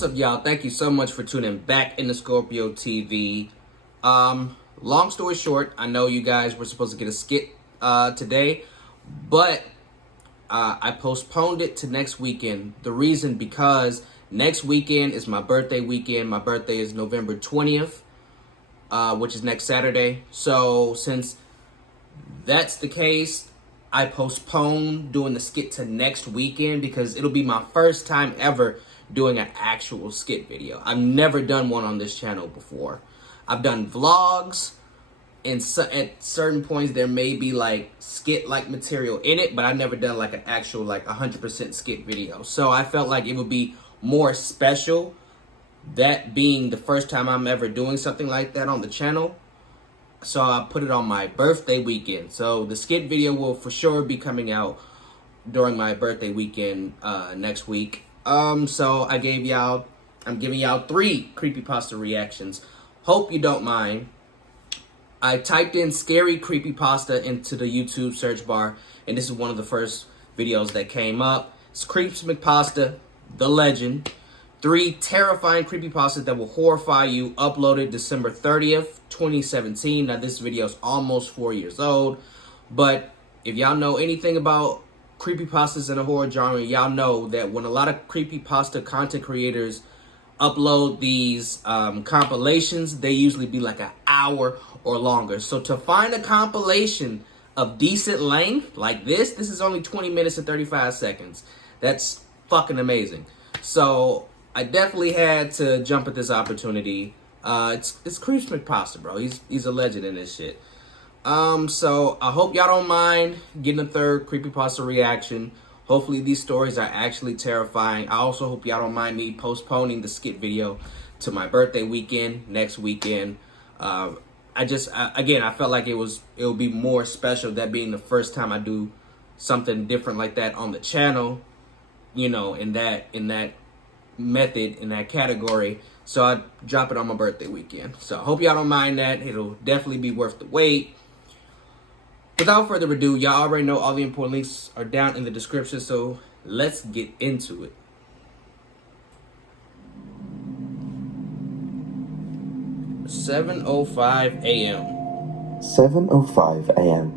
What's up, y'all? Thank you so much for tuning back into Scorpio TV. Long story short, I know you guys were supposed to get a skit today, but I postponed it to next weekend. The reason because next weekend is my birthday weekend. My birthday is November 20th, which is next Saturday. So since that's the case, I postponed doing the skit to next weekend because it'll be my first time ever doing an actual skit video. I've never done one on this channel before. I've done vlogs, and at certain points there may be like skit-like material in it, but I've never done like an actual like 100% skit video. So I felt like it would be more special, that being the first time I'm ever doing something like that on the channel. So I put it on my birthday weekend. So the skit video will for sure be coming out during my birthday weekend next week. So I'm giving y'all 3 creepypasta reactions. Hope you don't mind. I typed in scary creepypasta into the YouTube search bar, and this is one of the first videos that came up. It's Creepypasta, the legend. 3 terrifying creepypastas that will horrify you, uploaded December 30th, 2017. Now, this video is almost 4 years old, but if y'all know anything about creepypastas in the horror genre, y'all know that when a lot of creepypasta content creators upload these compilations, they usually be like an hour or longer. So to find a compilation of decent length like this is only 20 minutes and 35 seconds. That's fucking amazing. So I definitely had to jump at this opportunity. It's Creepypasta, bro. He's a legend in this shit. So I hope y'all don't mind getting a third creepypasta reaction. Hopefully these stories are actually terrifying. I also hope y'all don't mind me postponing the skit video to my birthday weekend, next weekend. Again, I felt like it would be more special, that being the first time I do something different like that on the channel, you know, in that method, in that category. So I drop it on my birthday weekend. So I hope y'all don't mind that. It'll definitely be worth the wait. Without further ado, y'all already know all the important links are down in the description, so let's get into it. "7:05 a.m. 7:05 a.m.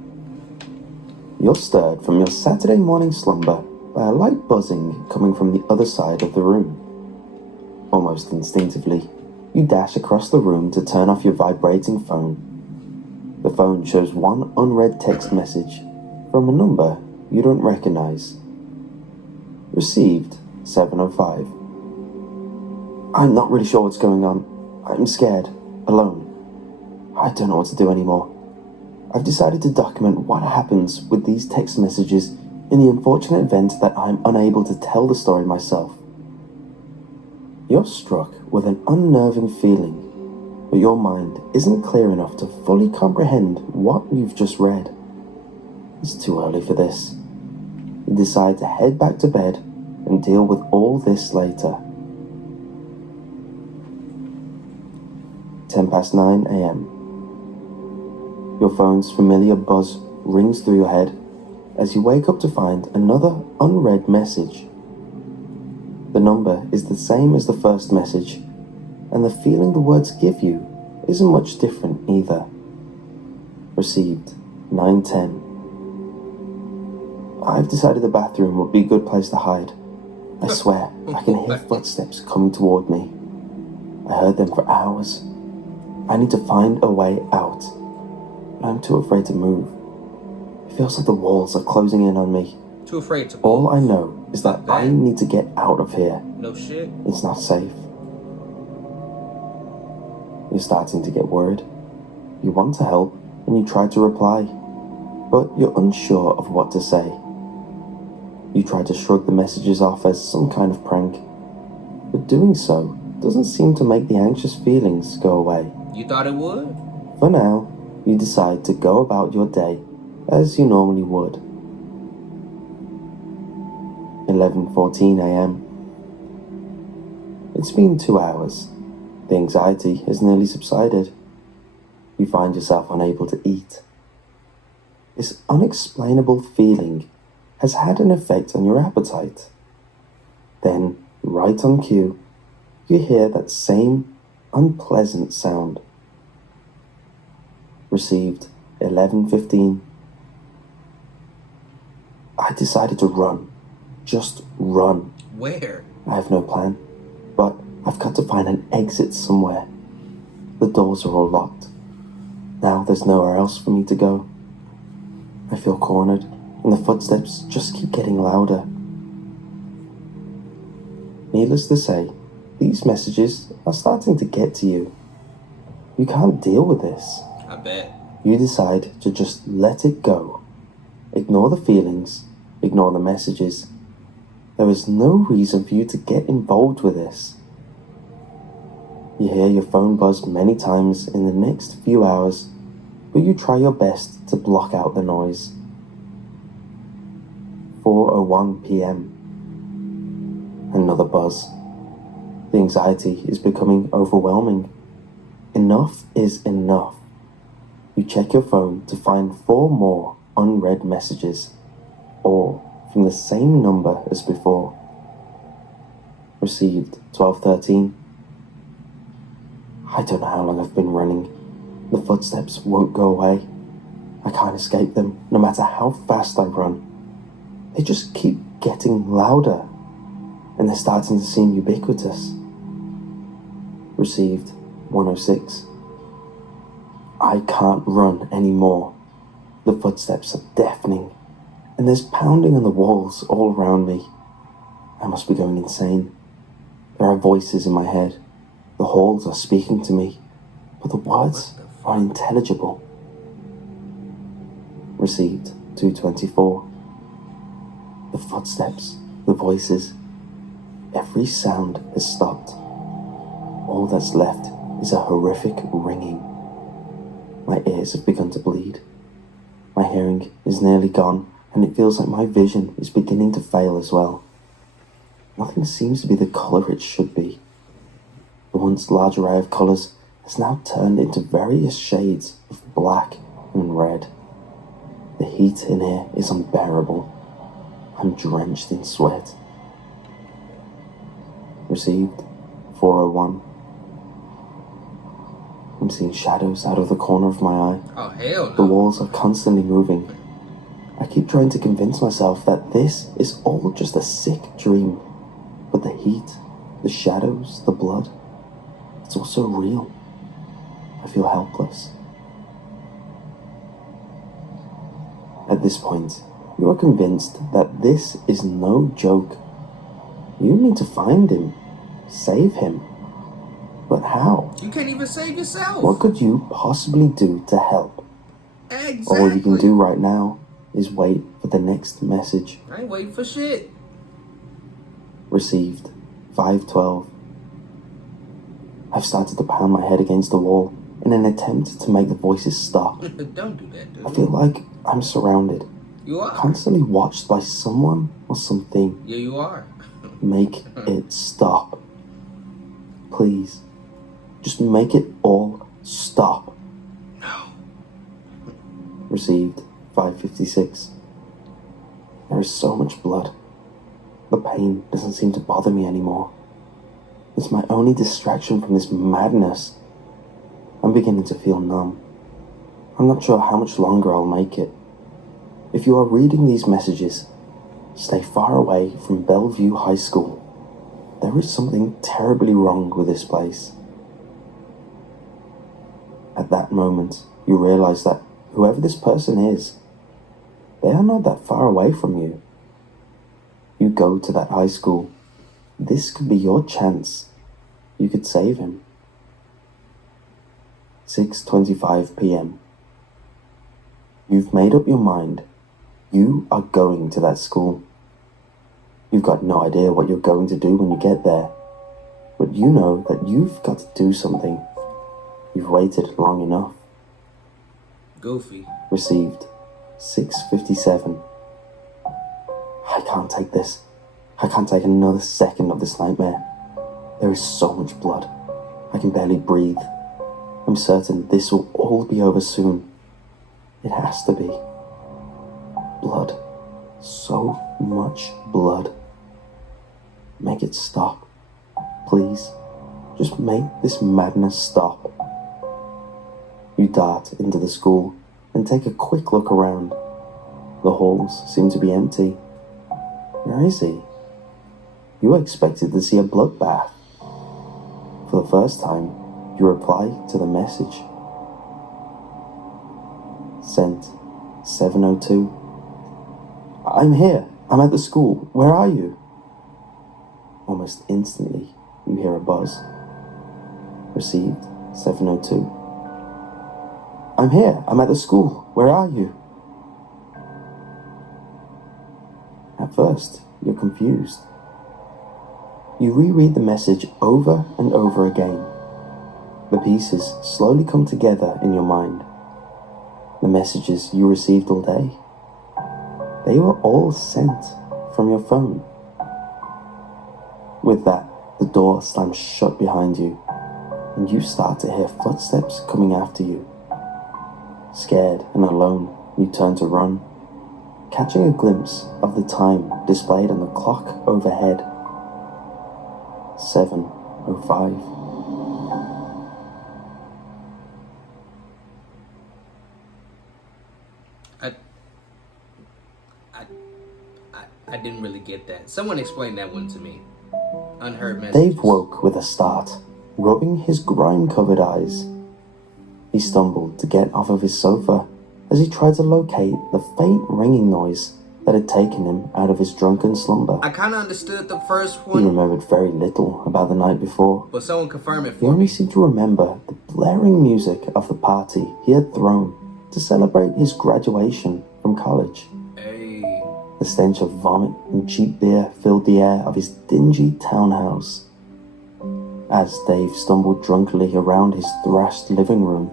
You're stirred from your Saturday morning slumber by a light buzzing coming from the other side of the room. Almost instinctively, you dash across the room to turn off your vibrating phone. The phone shows one unread text message from a number you don't recognize. Received 7:05. I'm not really sure what's going on. I'm scared, alone. I don't know what to do anymore. I've decided to document what happens with these text messages in the unfortunate event that I'm unable to tell the story myself. You're struck with an unnerving feeling, but your mind isn't clear enough to fully comprehend what you've just read. It's too early for this. You decide to head back to bed and deal with all this later. 9:10 a.m. Your phone's familiar buzz rings through your head as you wake up to find another unread message. The number is the same as the first message, and the feeling the words give you isn't much different either. Received 9:10. I've decided the bathroom would be a good place to hide. I swear, I can hear footsteps coming toward me. I heard them for hours. I need to find a way out, but I'm too afraid to move. It feels like the walls are closing in on me. Too afraid to move. All I know is that I need to get out of here. No shit. It's not safe. You're starting to get worried. You want to help, and you try to reply, but you're unsure of what to say. You try to shrug the messages off as some kind of prank, but doing so doesn't seem to make the anxious feelings go away. You thought it would? For now, you decide to go about your day as you normally would. 11:14 a.m. It's been 2 hours. The anxiety has nearly subsided. You find yourself unable to eat. This unexplainable feeling has had an effect on your appetite. Then, right on cue, you hear that same unpleasant sound. Received 11:15. I decided to run. Just run. Where? I have no plan, but I've got to find an exit somewhere. The doors are all locked. Now there's nowhere else for me to go. I feel cornered, and the footsteps just keep getting louder. Needless to say, these messages are starting to get to you. You can't deal with this. I bet. You decide to just let it go. Ignore the feelings, ignore the messages. There is no reason for you to get involved with this. You hear your phone buzz many times in the next few hours, but you try your best to block out the noise. 4:01 p.m. Another buzz. The anxiety is becoming overwhelming. Enough is enough. You check your phone to find 4 more unread messages, all from the same number as before. Received 12:13. I don't know how long I've been running. The footsteps won't go away. I can't escape them, no matter how fast I run. They just keep getting louder, and they're starting to seem ubiquitous. Received 1:06. I can't run anymore. The footsteps are deafening, and there's pounding on the walls all around me. I must be going insane. There are voices in my head. The halls are speaking to me, but the words are unintelligible. Received 2:24. The footsteps, the voices, every sound has stopped. All that's left is a horrific ringing. My ears have begun to bleed. My hearing is nearly gone, and it feels like my vision is beginning to fail as well. Nothing seems to be the colour it should be. The once large array of colours has now turned into various shades of black and red. The heat in here is unbearable. I'm drenched in sweat. Received 4:01. I'm seeing shadows out of the corner of my eye. Oh, hell no. The walls are constantly moving. I keep trying to convince myself that this is all just a sick dream. But the heat, the shadows, the blood, it's also real. I feel helpless. At this point, you are convinced that this is no joke. You need to find him, save him. But how? You can't even save yourself. What could you possibly do to help? Exactly. All you can do right now is wait for the next message. I ain't waiting for shit. Received 5:12. I've started to pound my head against the wall in an attempt to make the voices stop. Don't do that, dude. I feel like I'm surrounded, You are. constantly watched by someone or something. Yeah, you are. Make it stop. Please. Just make it all stop. No. Received 5:56. There is so much blood. The pain doesn't seem to bother me anymore. It's my only distraction from this madness. I'm beginning to feel numb. I'm not sure how much longer I'll make it. If you are reading these messages, stay far away from Bellevue High School. There is something terribly wrong with this place. At that moment, you realize that whoever this person is, they are not that far away from you. You go to that high school. This could be your chance. You could save him. 6:25 p.m. You've made up your mind. You are going to that school. You've got no idea what you're going to do when you get there, but you know that you've got to do something. You've waited long enough. Goofy. Received 6:57. I can't take this. I can't take another second of this nightmare. There is so much blood. I can barely breathe. I'm certain this will all be over soon. It has to be. Blood. So much blood. Make it stop. Please. just make this madness stop. You dart into the school and take a quick look around. The halls seem to be empty. Where is he? You expected to see a bloodbath. For the first time, you reply to the message. Sent 7:02. I'm here. I'm at the school. Where are you? Almost instantly, you hear a buzz. Received 7:02. I'm here. I'm at the school. Where are you? At first, you're confused. You reread the message over and over again. The pieces slowly come together in your mind. The messages you received all day, they were all sent from your phone. With that, the door slams shut behind you, and you start to hear footsteps coming after you. Scared and alone, you turn to run, catching a glimpse of the time displayed on the clock overhead. 7:05. I didn't really get that. Someone explain that one to me. Unheard messages. Dave woke with a start, rubbing his grime-covered eyes. He stumbled to get off of his sofa as he tried to locate the faint ringing noise that had taken him out of his drunken slumber. I kind of understood the first He one, remembered very little about the night before. but someone confirm it He for only me. seemed to remember the blaring music of the party he had thrown to celebrate his graduation from college. Hey, The stench of vomit and cheap beer filled the air of his dingy townhouse. As Dave stumbled drunkenly around his thrashed living room,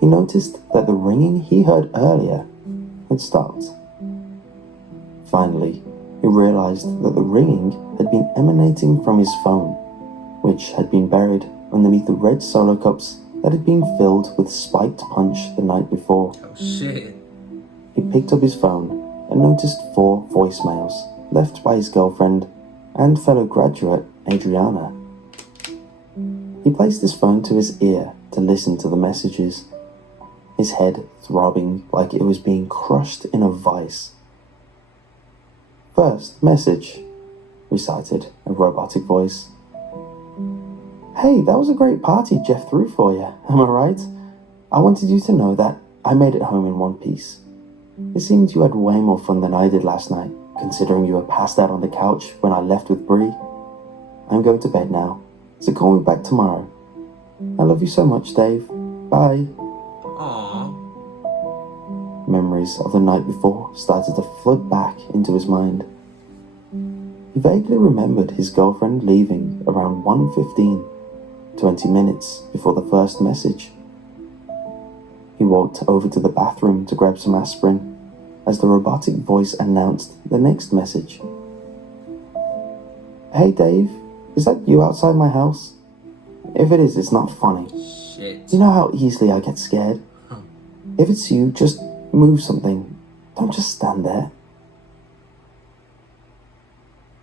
he noticed that the ringing he heard earlier had stopped. Finally, he realized that the ringing had been emanating from his phone, which had been buried underneath the red solo cups that had been filled with spiked punch the night before. oh shit. He picked up his phone and noticed 4 voicemails left by his girlfriend and fellow graduate Adriana. He placed his phone to his ear to listen to the messages, his head throbbing like it was being crushed in a vice. First message, recited a robotic voice. Hey, that was a great party Jeff threw for you, am I right? I wanted you to know that I made it home in one piece. It seemed you had way more fun than I did last night, considering you were passed out on the couch when I left with Bree. I'm going to bed now, so call me back tomorrow. I love you so much, Dave. Bye. Aww. Memories of the night before started to flood back into his mind. He vaguely remembered his girlfriend leaving around 1:15, 20 minutes before the first message. He walked over to the bathroom to grab some aspirin as the robotic voice announced the next message. Hey Dave, is that you outside my house? If it is, it's not funny. Shit. You know how easily I get scared? If it's you, just move something. Don't just stand there.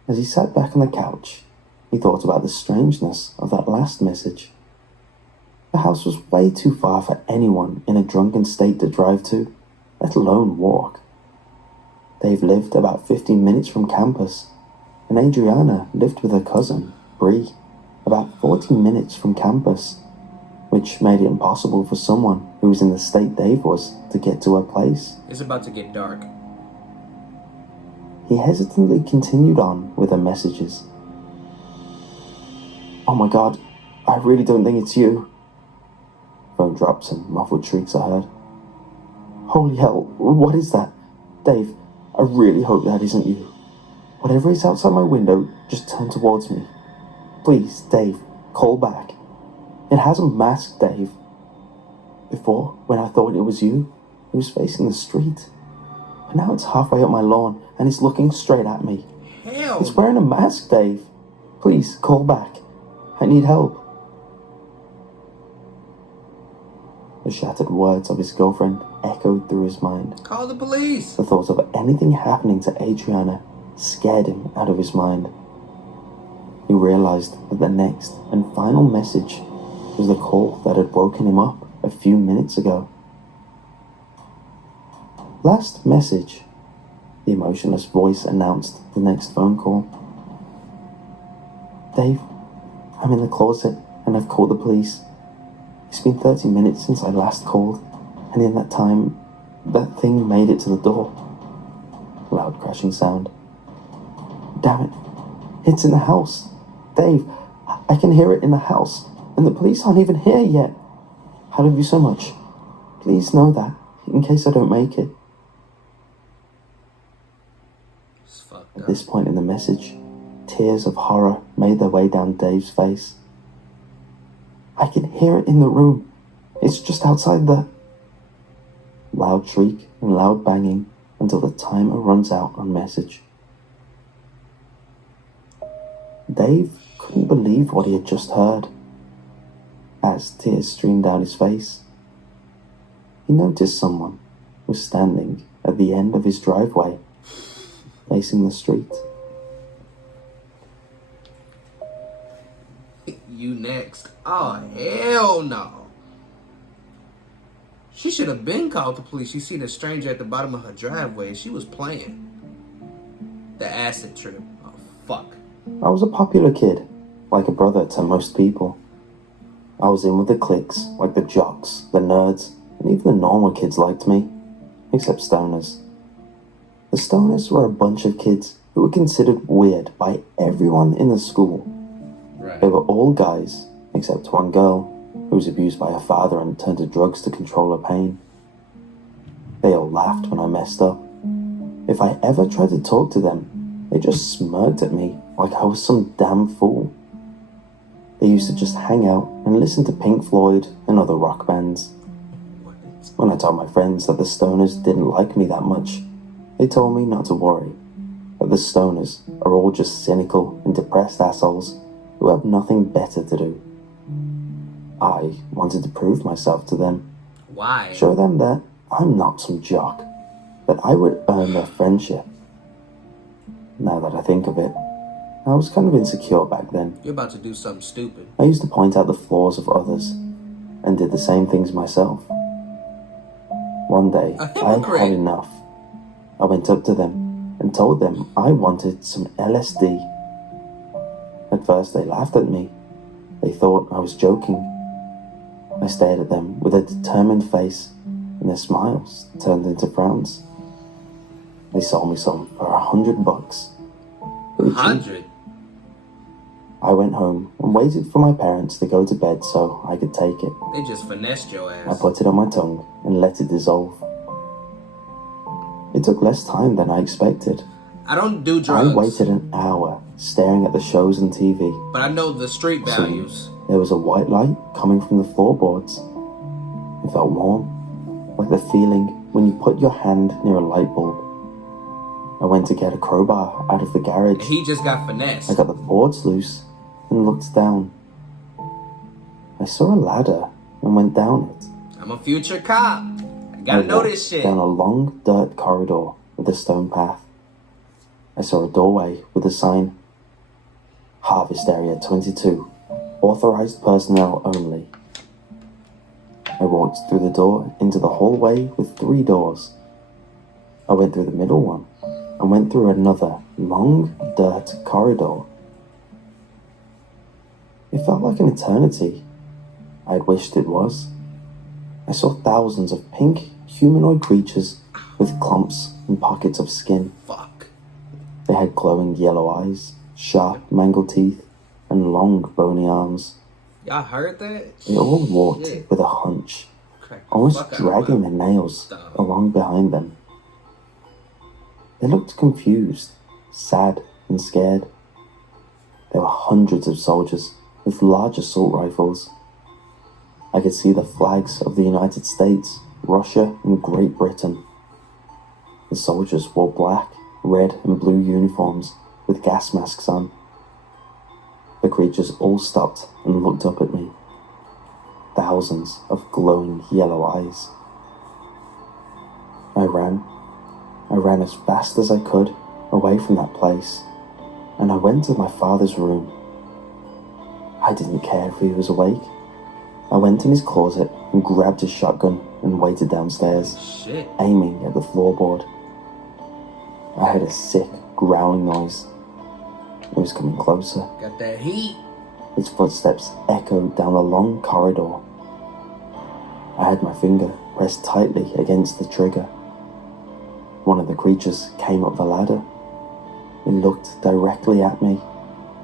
As he sat back on the couch, he thought about the strangeness of that last message. The house was way too far for anyone in a drunken state to drive to, let alone walk. Dave lived about 15 minutes from campus, and Adriana lived with her cousin, Bree, about 40 minutes from campus, which made it impossible for someone who was in the state Dave was to get to her place. It's about to get dark. He hesitantly continued on with her messages. Oh my god, I really don't think it's you. Phone drops and muffled shrieks are heard. Holy hell, what is that? Dave, I really hope that isn't you. Whatever is outside my window, just turn towards me. Please, Dave, call back. It hasn't masked, Dave. Before, when I thought it was you, it was facing the street. But now it's halfway up my lawn and it's looking straight at me. Hell. It's wearing a mask, Dave. Please, call back. I need help. The shattered words of his girlfriend echoed through his mind. Call the police. The thought of anything happening to Adriana scared him out of his mind. He realized that the next and final message was the call that had woken him up a few minutes ago. Last message, the emotionless voice announced the next phone call. Dave, I'm in the closet and I've called the police. It's been 30 minutes since I last called, and in that time, that thing made it to the door. Loud crashing sound. Damn it, it's in the house. Dave, I can hear it in the house, and the police aren't even here yet. I love you so much. Please know that, in case I don't make it. At this point in the message, tears of horror made their way down Dave's face. I can hear it in the room. It's just outside the... Loud shriek and loud banging until the timer runs out on message. Dave couldn't believe what he had just heard. As tears streamed down his face, he noticed someone was standing at the end of his driveway, facing the street. You next. Oh, hell no. She should have been called the police. She seen a stranger at the bottom of her driveway. She was playing. The acid trip. Oh, fuck. I was a popular kid, like a brother to most people. I was in with the cliques, like the jocks, the nerds, and even the normal kids liked me, except stoners. The stoners were a bunch of kids who were considered weird by everyone in the school. Right. They were all guys, except one girl, who was abused by her father and turned to drugs to control her pain. They all laughed when I messed up. If I ever tried to talk to them, they just smirked at me like I was some damn fool. They used to just hang out and listen to Pink Floyd and other rock bands. When I told my friends that the stoners didn't like me that much, they told me not to worry, that the stoners are all just cynical and depressed assholes who have nothing better to do. I wanted to prove myself to them. Why? Show them that I'm not some jock, that I would earn their friendship. Now that I think of it, I was kind of insecure back then. You're about to do something stupid. I used to point out the flaws of others, and did the same things myself. One day, I had enough. I went up to them and told them I wanted some LSD. At first, they laughed at me. They thought I was joking. I stared at them with a determined face, and their smiles turned into frowns. They sold me some for $100. 100? I went home and waited for my parents to go to bed so I could take it. They just finessed your I ass. put it on my tongue and let it dissolve. It took less time than I expected. I don't do drugs. I waited an hour staring at the shows on TV. But I know the street values. There was a white light coming from the floorboards. It felt warm, like the feeling when you put your hand near a light bulb. I went to get a crowbar out of the garage. And he just got finessed. I got the boards loose and looked down. I saw a ladder and went down it. I'm a future cop. I gotta know this shit. Down a long dirt corridor with a stone path. I saw a doorway with a sign, Harvest Area 22, authorized personnel only. I walked through the door into the hallway with 3 doors. I went through the middle one and went through another long dirt corridor. It felt like an eternity. I had wished it was. I saw thousands of pink humanoid creatures with clumps and pockets of skin. Fuck. They had glowing yellow eyes, sharp mangled teeth, and long bony arms. Y'all heard that? They all walked with a hunch, almost dragging their nails along behind them. They looked confused, sad, and scared. There were hundreds of soldiers with large assault rifles. I could see the flags of the United States, Russia, and Great Britain. The soldiers wore black, red, and blue uniforms with gas masks on. The creatures all stopped and looked up at me. Thousands of glowing yellow eyes. I ran as fast as I could away from that place, and I went to my father's room I didn't care if he was awake. I went in his closet and grabbed his shotgun and waited downstairs, Shit. aiming at the floorboard. I heard a sick, growling noise. It was coming closer. Got that heat. Its footsteps echoed down the long corridor. I had my finger pressed tightly against the trigger. One of the creatures came up the ladder. It looked directly at me,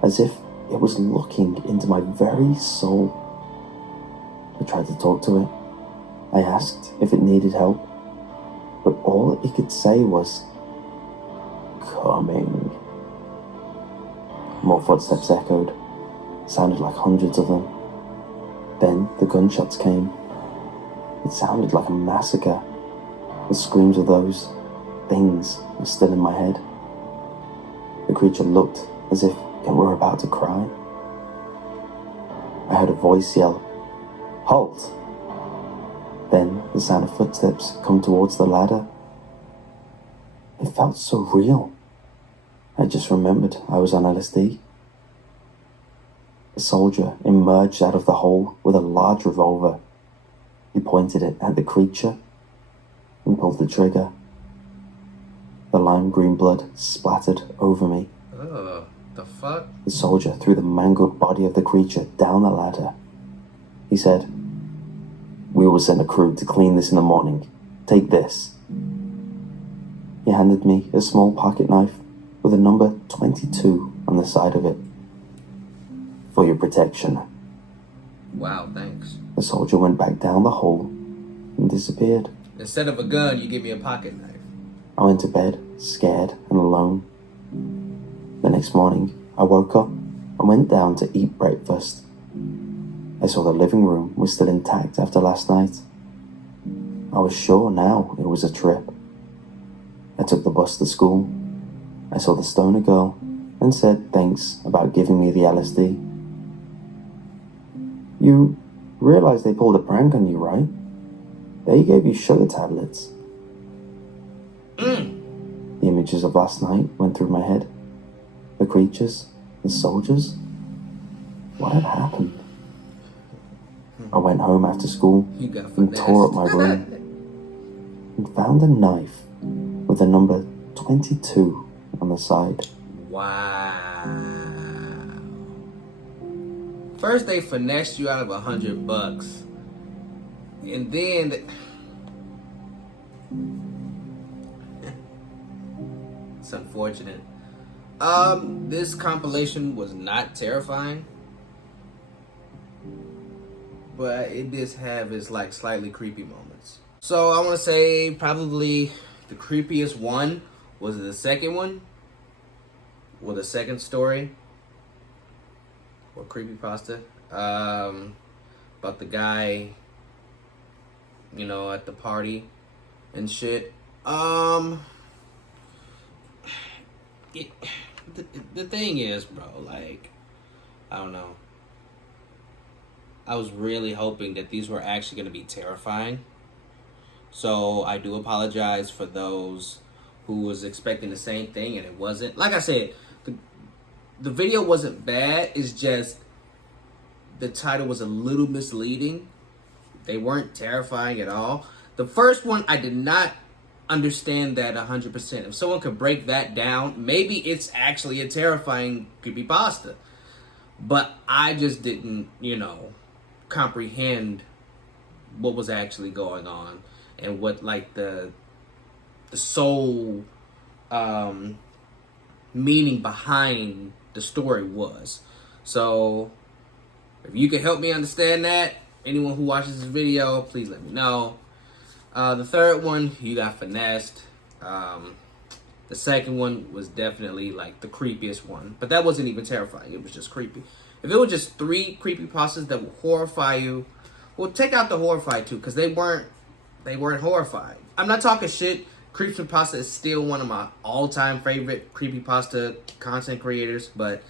as if it was looking into my very soul. I tried to talk to it. I asked if it needed help, but all it could say was, "Coming." More footsteps echoed. Sounded like hundreds of them. Then the gunshots came. It sounded like a massacre. The screams of those things were still in my head. The creature looked as if it were about to cry. I heard a voice yell, "Halt!" Then the sound of footsteps come towards the ladder. It felt so real. I just remembered I was on LSD. A soldier emerged out of the hole with a large revolver. He pointed it at the creature and pulled the trigger. The lime green blood splattered over me. Ugh, the fuck? The soldier threw the mangled body of the creature down the ladder. He said, "We will send a crew to clean this in the morning. Take this." He handed me a small pocket knife with a number 22 on the side of it. "For your protection." Wow, thanks. The soldier went back down the hole and disappeared. Instead of a gun, you give me a pocket knife. I went to bed, scared and alone. The next morning, I woke up and went down to eat breakfast. I saw the living room was still intact after last night. I was sure now it was a trip. I took the bus to school. I saw the stoner girl and said thanks about giving me the LSD. "You realize they pulled a prank on you, right? They gave you sugar tablets." The images of last night went through my head. The creatures, the soldiers. What had happened? I went home after school You got and tore up my room and found a knife with the number 22 on the side. Wow. First they finessed you out of $100, and then it's unfortunate. This compilation was not terrifying, but it does have its like slightly creepy moments. So I want to say probably the creepiest one was the second one, or the second story, or creepypasta, about the guy, you know, at the party and shit. The thing is, bro, like, I don't know. I was really hoping that these were actually going to be terrifying. So I do apologize for those who was expecting the same thing and it wasn't. Like I said, the video wasn't bad. It's just the title was a little misleading. They weren't terrifying at all. The first one, I did not understand that 100%. If someone could break that down, maybe it's actually a terrifying creepypasta. But I just didn't, you know, comprehend what was actually going on and what like the sole meaning behind the story was. So if you can help me understand that, anyone who watches this video, please let me know. The third one, you got finessed. The second one was definitely like the creepiest one, but that wasn't even terrifying. It was just creepy. If it was just 3 creepypastas that would horrify you, well, take out the Horrify too, because they weren't horrifying. I'm not talking shit. Creepypasta is still one of my all-time favorite creepypasta content creators, but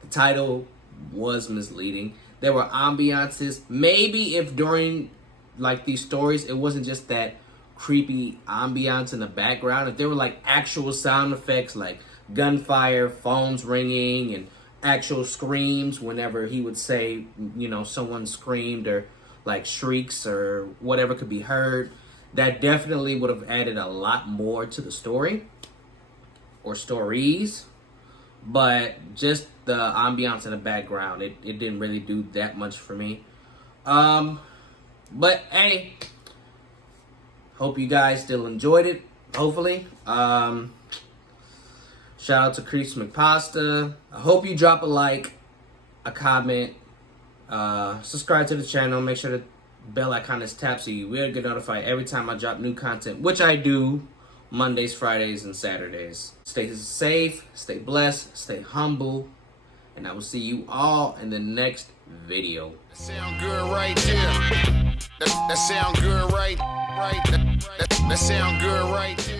the title was misleading. There were ambiances. Maybe if during like these stories, it wasn't just that creepy ambiance in the background. If there were like actual sound effects like gunfire, phones ringing, and actual screams whenever he would say, you know, someone screamed, or like shrieks or whatever could be heard. That definitely would have added a lot more to the story or stories. But just the ambiance in the background, it didn't really do that much for me. But hey, hope you guys still enjoyed it, hopefully. Shout out to Creepypasta. I hope you drop a like, a comment, subscribe to the channel. Make sure the bell icon is tapped so you will get notified every time I drop new content, which I do Mondays, Fridays, and Saturdays. Stay safe, stay blessed, stay humble, and I will see you all in the next video. That sound good right there. That sound good right. That sound good right there.